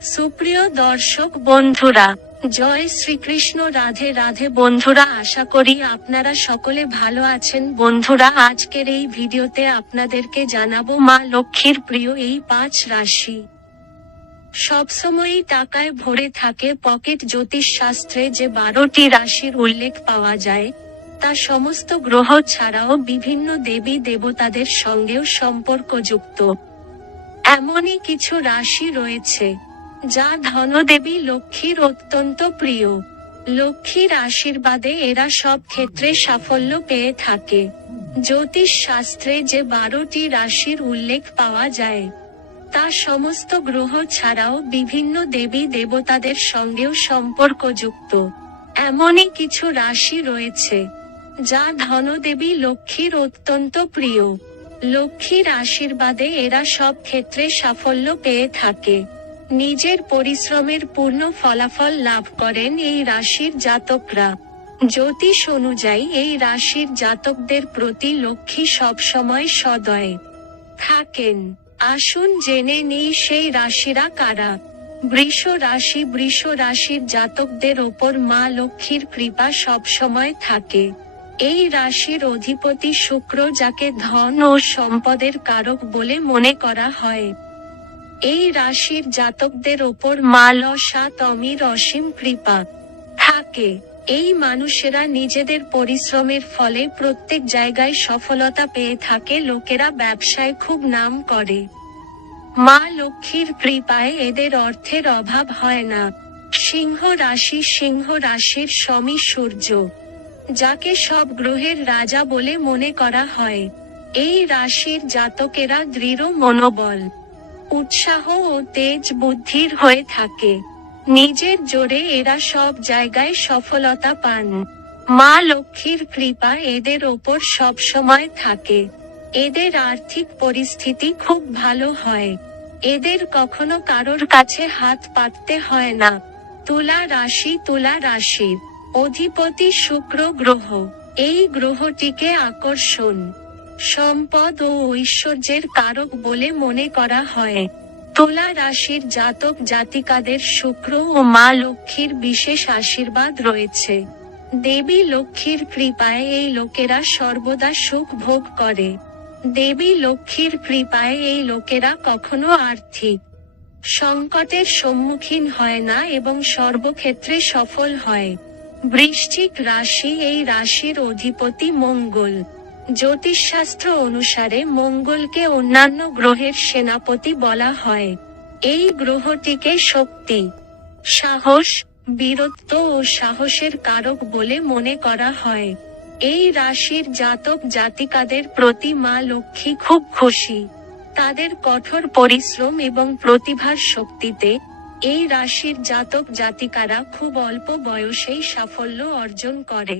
সুপ্রিয় দর্শক বন্ধুরা, জয় শ্রীকৃষ্ণ, রাধে রাধে বন্ধুরা। আশা করি আপনারা সকলে ভালো আছেন। বন্ধুরা, আজকের এই ভিডিওতে আপনাদেরকে জানাবো মা লক্ষ্মীর প্রিয় এই 5 রাশি। সবসময়ই টাকায় ভরে থাকে পকেট। জ্যোতিষ শাস্ত্রে যে 12টি রাশির উল্লেখ পাওয়া যায়, তা সমস্ত গ্রহ ছাড়াও বিভিন্ন দেবী দেবতাদের সঙ্গেও সম্পর্কযুক্ত। এমনই কিছু রাশি রয়েছে যা ধনদেবী লক্ষ্মীর অত্যন্ত প্রিয়। লক্ষ্মীর আশীর্বাদে এরা সব ক্ষেত্রে সাফল্য পেয়ে থাকে। জ্যোতিষ শাস্ত্রে যে 12টি রাশির উল্লেখ পাওয়া যায়, তা সমস্ত গ্রহ ছাড়াও বিভিন্ন দেবী দেবতাদের সঙ্গেও সম্পর্কযুক্ত। এমনই কিছু রাশি রয়েছে যা ধনদেবী লক্ষ্মীর অত্যন্ত প্রিয়। লক্ষ্মীর আশীর্বাদে এরা সব ক্ষেত্রে সাফল্য পেয়ে থাকে। নিজের পরিশ্রমের পূর্ণ ফলাফল লাভ করেন এই রাশির জাতকরা। জ্যোতিষ অনুযায়ী এই রাশির জাতকদের প্রতি লক্ষ্মী সবসময় সদয় থাকেন। আসুন জেনে নিই সেই রাশিরা কারা। বৃষ রাশি। বৃষ রাশির জাতকদের ওপর মা লক্ষ্মীর কৃপা সবসময় থাকে। এই রাশির অধিপতি শুক্র, যাকে ধন ও সম্পদের কারক বলে মনে করা হয়। এই রাশির জাতকদের ওপর মা লক্ষ্মীর অসীম কৃপা থাকে। এই মানুষেরা নিজেদের পরিশ্রমের ফলে প্রত্যেক জায়গায় সফলতা পেয়ে থাকে। লোকেরা ব্যবসায় খুব নাম করে। মা লক্ষ্মীর কৃপায় এদের অর্থের অভাব হয় না। সিংহ রাশি। সিংহ রাশির স্বামী সূর্য, যাকে সব গ্রহের রাজা বলে মনে করা হয়। এই রাশির জাতকেরা দৃঢ় মনোবল, উৎসাহ ও তেজ বুদ্ধির হয়ে থাকে। নিজের জোরে এরা সব জায়গায় সফলতা পান। মা লক্ষ্মীর কৃপা এদের ওপর সবসময় থাকে। এদের আর্থিক পরিস্থিতি খুব ভালো হয়। এদের কখনো কারোর কাছে হাত পাততে হয় না। তুলা রাশি। তুলা রাশির অধিপতি শুক্র গ্রহ। এই গ্রহটিকে আকর্ষণ, সম্পদ ও ঐশ্বর্যের কারক বলে মনে করা হয়। তুলা রাশির জাতক জাতিকাদের শুক্র ও মা লক্ষ্মীর বিশেষ আশীর্বাদ রয়েছে। দেবী লক্ষ্মীর কৃপায় এই লোকেরা সর্বদা সুখ ভোগ করে। দেবী লক্ষ্মীর কৃপায় এই লোকেরা কখনো আর্থিক সংকটের সম্মুখীন হয় না এবং সর্বক্ষেত্রে সফল হয়। বৃশ্চিক রাশি। এই রাশির অধিপতি মঙ্গল। জ্যোতিষশাস্ত্র অনুসারে মঙ্গলকে অন্যান্য গ্রহের সেনাপতি বলা হয়। এই গ্রহটিকে শক্তি, সাহস, বীরত্ব ও সাহসের কারক বলে মনে করা হয়। এই রাশির জাতক জাতিকাদের প্রতি মা লক্ষ্মী খুব খুশি। তাদের কঠোর পরিশ্রম এবং প্রতিভার শক্তিতে এই রাশির জাতক জাতিকারা খুব অল্প বয়সেই সাফল্য অর্জন করে।